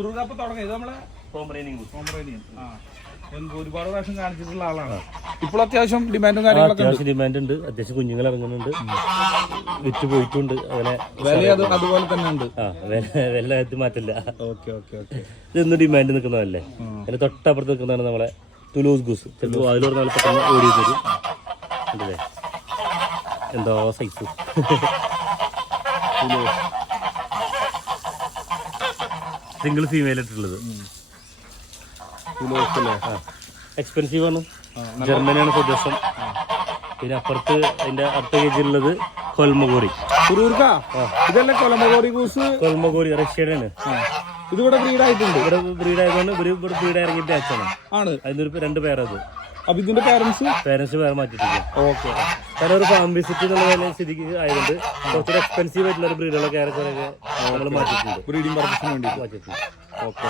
തുറുകപ്പ് തുടങ്ങി. ഇത് നമ്മളെ ഗൂസ് പോമറേനിയൻ ആ. ഒരുപാട് പ്രാവശ്യം കാണിച്ചിട്ടുള്ള ആളാണ്. ഇപ്പോൾ അത്യാവശ്യം ഡിമാൻഡും കാര്യങ്ങളൊക്കെ ഉണ്ട് അത്യാവശ്യം ഡിമാൻഡ് ഉണ്ട് അത്യാവശ്യം കുഞ്ഞുങ്ങൾ ഇറങ്ങുന്നുണ്ട്. വിറ്റ് പോയിട്ടുണ്ട്. അങ്ങനെ വില അത് അതുപോലെ തന്നെ ഉണ്ട്. ആ വില വില എത്തി മാറ്റില്ല ഓക്കെ ഓക്കെ ഓക്കെ. ഇതൊന്നും ഡിമാൻഡ് നിൽക്കുന്നതല്ലേ? അതിന് തൊട്ടപ്പുറത്ത് നിൽക്കുന്നതാണ് നമ്മളെ തുലൂസ് ഗൂസ് ചിലപ്പോൾ അതിലൂടെ പറഞ്ഞാൽ പെട്ടെന്ന് ഓടി തരും ഉണ്ടല്ലേ എന്തോ സൈസ് സിംഗിൾ ഫീമെയിൽ ഇട്ടിട്ടുള്ളത് എക്സ്പെൻസീവ് ആണ്. ജർമ്മനിയാണ് സ്വദേശം പിന്നെ അപ്പുറത്ത് അതിന്റെ അടുത്ത കേജിലുള്ളത് കൊൽമഗോറി. ഇതല്ലേ കൊലമകോറി കൂസ് കൊൽമഗോറി റഷ്യയുടെയാണ് ഇതിവിടെ ബ്രീഡ് ആയിട്ടുണ്ട്. ഇവിടെ ബ്രീഡ് ആയതുകൊണ്ട് ഇവർ ഇവിടെ ബ്രീഡ് ഇറങ്ങിയ ബാച്ചാണ് ആണ്. അതിനൊരു രണ്ട് പേരത് അപ്പൊ ഇതിന്റെ പേരൻസ് പേരൻസ് വേറെ മാറ്റിട്ടില്ല ഓക്കെ കാരണം ഒരു ഫാം വിസിറ്റ് എന്നുള്ള സ്ഥിതിക്ക് ആയതുകൊണ്ട് കുറച്ചൊരു എക്സ്പെൻസീവ് ആയിട്ടുള്ള ഒരു ബ്രീഡുകളൊക്കെ ഏറെക്കുറെ നമ്മൾ മാറ്റിയിട്ടുണ്ട്. ബ്രീഡിംഗ് പർപ്പസിന് വേണ്ടി മാറ്റിയിട്ടുണ്ട്. ഓക്കെ